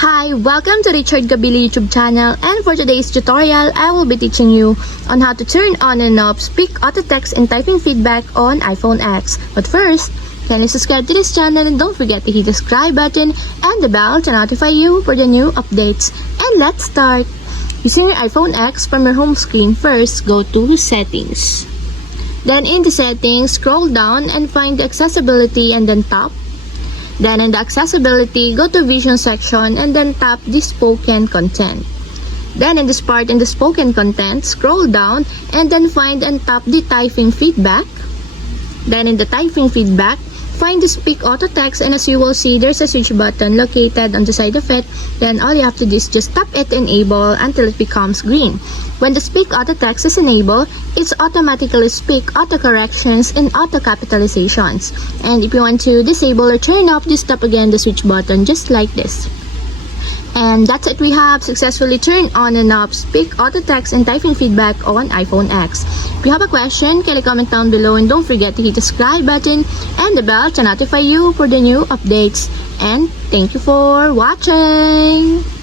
Hi, welcome to Richard Gabili YouTube channel, and for today's tutorial, I will be teaching you on how to turn on and off speak auto text and typing feedback on iPhone X. But first, kindly subscribe to this channel and don't forget to hit the subscribe button and the bell to notify you for the new updates. And let's start! Using your iPhone X from your home screen, first go to Settings. Then in the Settings, scroll down and find the Accessibility and then tap. Then in the accessibility, go to vision section and then tap the spoken content. Then in this part in the spoken content, scroll down and then find and tap the typing feedback. Then in the typing feedback, find the speak auto text, and as you will see, there's a switch button located on the side of it. Then all you have to do is just tap it to enable until it becomes green. When the speak auto text is enabled, it's automatically speak auto corrections and auto capitalizations. And if you want to disable or turn off, just tap again the switch button just like this. And that's it, we have successfully turned on and off speak auto text and typing feedback on iPhone X. If you have a question, kindly comment down below and don't forget to hit the subscribe button and the bell to notify you for the new updates. And thank you for watching!